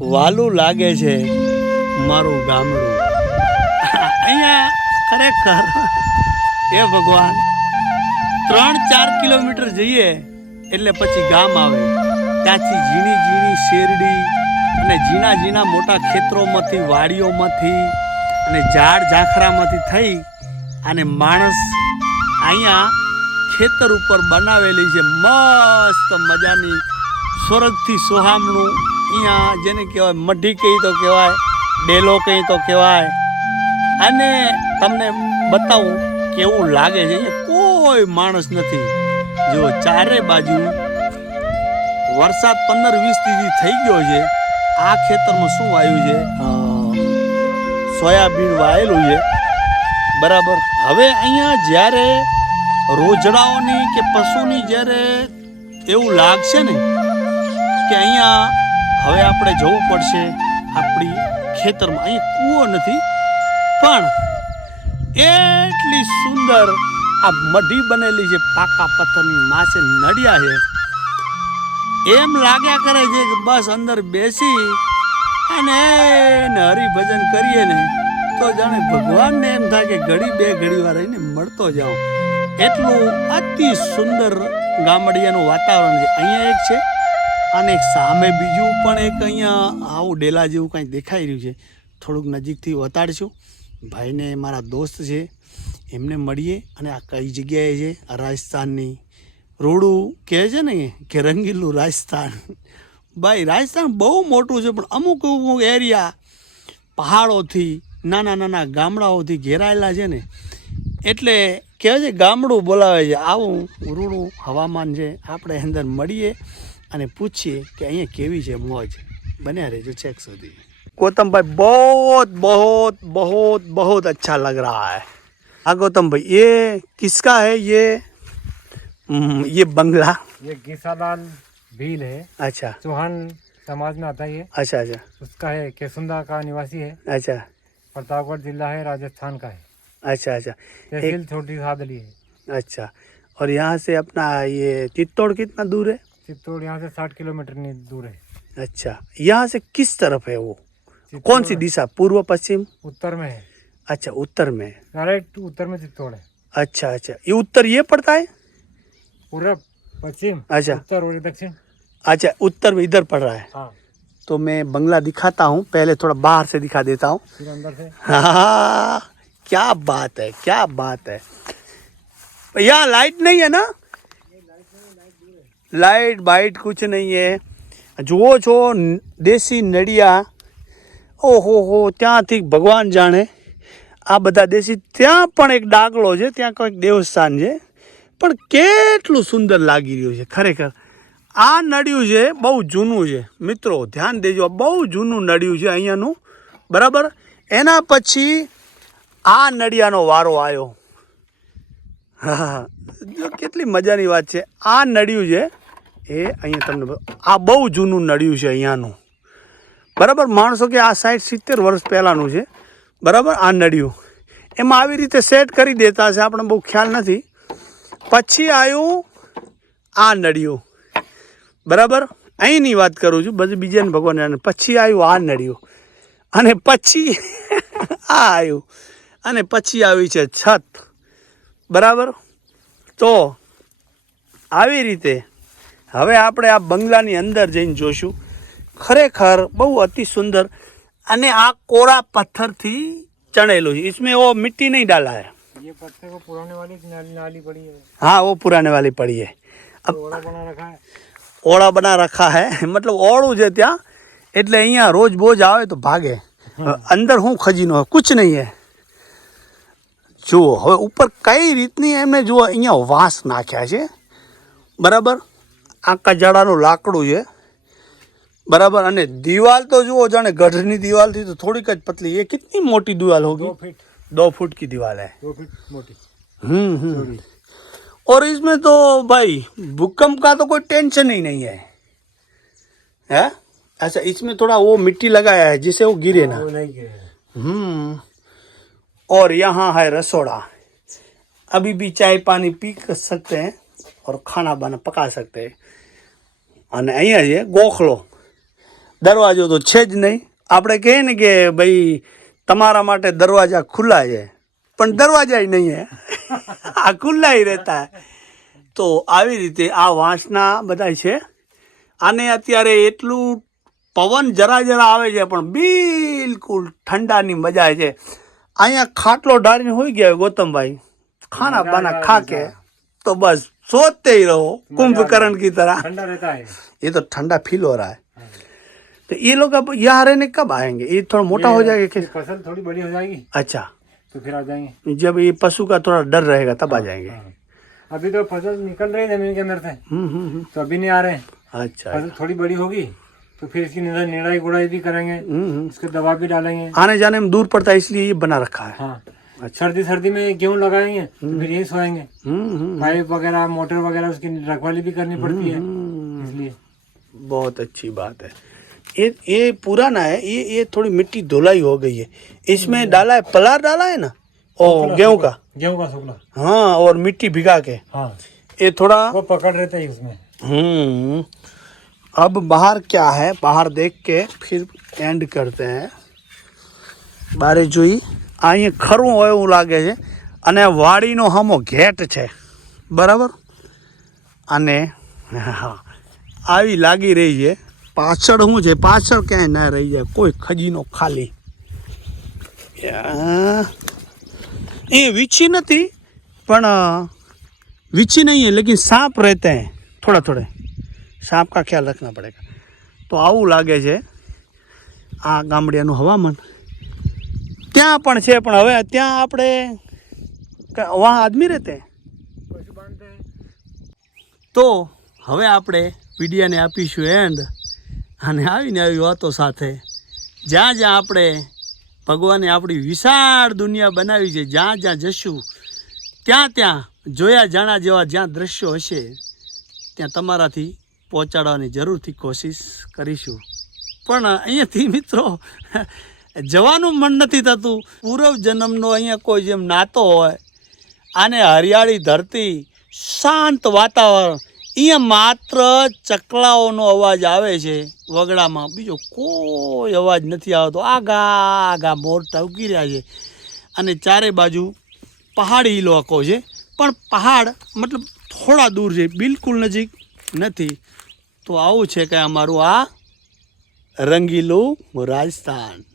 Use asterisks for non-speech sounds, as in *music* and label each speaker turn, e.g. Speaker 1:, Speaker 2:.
Speaker 1: વાલું લાગે છે મારું ગામડું. અહીંયા ખરેખર એ ભગવાન, ત્રણ ચાર કિલોમીટર જઈએ એટલે પછી ગામ આવે. ત્યાંથી ઝીણી ઝીણી શેરડી અને ઝીણા ઝીણા મોટા ખેતરોમાંથી, વાડીઓમાંથી અને ઝાડ ઝાખરામાંથી થઈ અને માણસ અહીંયા ખેતર ઉપર બનાવેલી છે મસ્ત મજાની સ્વર્ગથી સોહામણું અહીંયા જેને કહેવાય મઢી કહી તો કહેવાય ડેલો કહી તો કહેવાય. અને તમને બતાવું કેવું લાગે છે કોઈ માણસ નથી. જો ચારે બાજુ વરસાદ પંદર વીસ દીધી થઈ ગયો છે આ ખેતરમાં શું આવ્યું છે? સોયાબીન વાયેલું છે. બરાબર. હવે અહીંયા જ્યારે રોજડાઓની કે પશુની જ્યારે એવું લાગશે ને કે અહીંયા હવે આપણે જવું પડશે આપણી ખેતરમાં. અહીંયા કૂવો નથી, પણ એટલી સુંદર આ મઢી બનેલી છે પાકા પથ્થરની માસે નડિયા છે, એમ લાગ્યા કરે છે કે બસ અંદર બેસી અને હરિભજન કરીએ ને, તો જાણે ભગવાનને એમ થાય કે ઘડી બે ઘડી વાર રહીને મળતો જાઉં. એટલું અતિ સુંદર ગામડિયાનું વાતાવરણ છે. અહીંયા એક છે અને સામે બીજું પણ એક અહીંયા આવું ડેલા જેવું કાંઈ દેખાઈ રહ્યું છે. થોડુંક નજીકથી વતાડશું. ભાઈને મારા દોસ્ત છે. એમને મળીએ અને આ કઈ જગ્યાએ છે? આ રાજસ્થાનની. રોડું કહે છે ને કે રંગીલું રાજસ્થાન. ભાઈ, રાજસ્થાન બહુ મોટું છે, પણ અમુક અમુક એરિયા પહાડોથી, નાના નાના ગામડાઓથી ઘેરાયેલા છે ને. એટલે કહેવાય છે ગામડું બોલાવે છે. આવું રૂડું હવામાન છે. આપણે અંદર મળીએ. અને પૂછીએ કે અહીંયા કેવી છે મોજ બન્યા રહેજો છેક સુધી गौतम भाई बहुत बहुत बहुत बहुत अच्छा लग रहा है हाँ गौतम भाई ये किसका है ये हम्म, ये बंगला
Speaker 2: ये गीसालाल भील है
Speaker 1: अच्छा
Speaker 2: चौहान समाज में आता है ये
Speaker 1: अच्छा अच्छा
Speaker 2: उसका है केसुंदा का निवासी है
Speaker 1: अच्छा
Speaker 2: प्रतापगढ़ जिला है राजस्थान का है
Speaker 1: अच्छा अच्छा
Speaker 2: तहसील छोटी सादली है
Speaker 1: अच्छा और यहाँ से अपना ये चित्तौड़ कितना दूर है
Speaker 2: चित्तौड़ यहाँ से साठ किलोमीटर दूर है।
Speaker 1: अच्छा यहाँ से किस तरफ़ है वो? कौन सी दिशा पूर्व पश्चिम?
Speaker 2: उत्तर में है।
Speaker 1: अच्छा उत्तर में।
Speaker 2: डायरेक्ट उत्तर में चित्तौड़ है।
Speaker 1: अच्छा अच्छा ये उत्तर ये पड़ता है?
Speaker 2: पूर्व पश्चिम
Speaker 1: अच्छा।
Speaker 2: उत्तर और दक्षिण।
Speaker 1: अच्छा उत्तर में इधर पड़ रहा है।
Speaker 2: हाँ।
Speaker 1: तो मैं बंगला दिखाता हूँ पहले थोड़ा बाहर से दिखा देता हूँ।
Speaker 2: अंदर से।
Speaker 1: हाँ क्या बात है क्या बात है। यहाँ लाइट नहीं है ना? લાઇટ બાઇટ કુછ નહીં હે. જુઓ છો, દેશી નડિયા. ઓહો હો, ત્યાંથી ભગવાન જાણે. આ બધા દેશી, ત્યાં પણ એક ડાકલો છે, ત્યાં કંઈક દેવસ્થાન છે. પણ કેટલું સુંદર લાગી રહ્યું છે, ખરેખર. આ નડિયું છે, બહુ જૂનું છે. મિત્રો, ધ્યાન દેજો, બહુ જૂનું નડિયું છે અહીંયાનું. બરાબર? એના પછી આ નડિયાનો વારો આવ્યો. હા. જો કેટલી મજાની વાત છે. આ નડિયું છે. એ અહીંયા તમને આ બહુ જૂનું નડિયું છે અહીંયાનું. બરાબર? માણસો કે આ સાઠ સિત્તેર વર્ષ પહેલાંનું છે. બરાબર? આ નડિયું. એમાં આવી રીતે સેટ કરી દેતા હશે. આપણે બહુ ખ્યાલ નથી. પછી આવ્યું આ નડિયું. બરાબર? અહીંની વાત કરું છું. બધું બીજાને ભગવાન પછી આવ્યું આ નડિયું. અને પછી *laughs* આ આવ્યું અને પછી આવી છે છત. બરાબર તો આવી રીતે હવે આપણે આ બંગલાની અંદર જઈને જોશું ખરેખર બહુ અતિ સુંદર અને આ કોરા પથ્થરથી ચણેલું છે इसमें वो मिट्टी नहीं डाला है
Speaker 2: ये पत्ते को पुराने वाली एक नाली नाली पड़ी है
Speaker 1: हाँ वो पुराने वाली पड़ी है अब
Speaker 2: ओड़ा बना रखा है
Speaker 1: ઓળા બના રખા હે મતલબ ઓળું છે ત્યાં એટલે અહીંયા રોજ બોજ આવે તો ભાગે અંદર હું ખજીનો હોય કુછ નહીં હે જુઓ હવે ઉપર કઈ રીતની એમને જુઓ અહીંયા વાંસ નાખ્યા છે બરાબર આ કજાડાનું લાકડું છે બરાબર અને દિવાલ તો જુઓ જાણે ગઢની દિવાલથી તો થોડીક જ પતલી એ કેટલી મોટી દિવાલ
Speaker 2: दो
Speaker 1: હોગી
Speaker 2: फीट
Speaker 1: दो फुट की दीवार है
Speaker 2: दो फीट मोटी
Speaker 1: हम्म हम्म और इसमें तो भाई भूकंप का तो कोई टेंशन ही नहीं है है अच्छा इसमें थोड़ा वो मिट्टी लगाया है जिससे वो गिरे ना
Speaker 2: वो नहीं गिरे
Speaker 1: हम्म और यहाँ है रसोड़ा अभी भी चाय पानी पी कर सकते हैं और खाना बना पका सकते हैं અને અહીંયા છે ગોખલો દરવાજો તો છે જ નહીં આપણે કહીએ ને કે ભાઈ તમારા માટે દરવાજા ખુલ્લા છે પણ દરવાજા નહીં હે આ ખુલ્લા ही રહેતા હે તો આવી રીતે આ વાંસના બધા છે આને અત્યારે એટલું પવન જરા જરા આવે છે પણ બિલકુલ ઠંડાની મજા છે અહીંયા ખાટલો ડાળીને હોઈ ગયા ગૌતમભાઈ ખાના બાના ખા કે तो बस सोते ही रहो कुंभकर्ण की तरह
Speaker 2: ठंडा रहता है
Speaker 1: ये तो ठंडा फील हो रहा है तो ये लोग अब यहाँ रहने कब आएंगे ये थोड़ा मोटा हो जाएगा
Speaker 2: ये
Speaker 1: कि
Speaker 2: फसल थोड़ी बड़ी हो जाएगी
Speaker 1: अच्छा
Speaker 2: तो फिर आ जाएंगे
Speaker 1: जब ये पशु का थोड़ा डर रहेगा तब आ जाएंगे
Speaker 2: हाँ। अभी तो फसल निकल रही है जमीन के अंदर से
Speaker 1: हम्म हम्म हम्म,
Speaker 2: तो अभी नहीं आ रहे हैं
Speaker 1: अच्छा
Speaker 2: फसल थोड़ी बड़ी होगी तो फिर इसकी निरा- निराई गुड़ाई भी करेंगे।
Speaker 1: हम्म, हम्म।
Speaker 2: इसके दवा भी डालेंगे।
Speaker 1: आने जाने में दूर पड़ता है इसलिए ये बना रखा है।
Speaker 2: हाँ।
Speaker 1: अच्छा।
Speaker 2: सर्दी सर्दी में गेहूँ लगाएँगे तो फिर यही सोएँगे।
Speaker 1: हम्म हम्म,
Speaker 2: पाइप वगैरह मोटर वगैरह उसकी रखवाली भी करनी पड़ती है।
Speaker 1: हम्म,
Speaker 2: इसलिए।
Speaker 1: बहुत अच्छी बात है। ये ये पुराना है ये ये थोड़ी मिट्टी धुलाई हो गई है। इसमें डाला है पलार डाला है ना? ओ गेहूँ का?
Speaker 2: गेहूँ का शुक्ला
Speaker 1: हाँ और मिट्टी भिगा के।
Speaker 2: हाँ।
Speaker 1: ये थोड़ा
Speaker 2: वो पकड़ रहता है उसमें।
Speaker 1: हम्म। अब बाहर क्या है बाहर देख के फिर एंड करते हैं બારે જોઈ આ અહીંયા ખરું હોય એવું લાગે છે અને વાડીનો હામો ઘેટ છે બરાબર અને હા આવી લાગી રહી છે પાછળ શું છે પાછળ ક્યાંય ના રહી જાય કોઈ ખજીનો ખાલી યા. એ વીછી નથી પણ અ, वीची नहीं है लेकिन सांप रहते हैं थोड़ा थोड़े सांप का ख्याल रखना पड़ेगा તો આવું લાગે છે આ ગામડિયાનું હવામાન ત્યાં પણ છે પણ હવે ત્યાં આપણે ક- વહાં આદમી રહેતે હૈ.
Speaker 2: पशु बांधते हैं
Speaker 1: તો હવે આપણે વિડીયાને આપીશું એન્ડ અને આવીને આવી વાતો સાથે જ્યાં જ્યાં આપણે ભગવાને આપણી વિશાળ દુનિયા બનાવી છે જ્યાં જ્યાં જશું ત્યાં ત્યાં જોયા જાણા જેવા જ્યાં દ્રશ્યો હશે ત્યાં તમારાથી પહોંચાડવાની જરૂરથી કોશિશ કરીશું. પણ અહીંયાથી મિત્રો, જવાનું મન નથી થતું. પૂર્વ જન્મનો અહીંયા કોઈ જેમ નાતો હોય, આને હરિયાળી ધરતી, શાંત વાતાવરણ, અહીંયા માત્ર ચકલાઓનો અવાજ આવે છે વગડામાં. બીજો કોઈ અવાજ નથી આવતો. આગા આગા મોર ટવકી રહ્યા છે. અને ચારે બાજુ પહાડી ઇલાકો છે. પણ પહાડ મતલબ થોડા દૂર છે. બિલકુલ નજીક નથી. તો આવું છે કે અમારું આ રંગીલું રાજસ્થાન.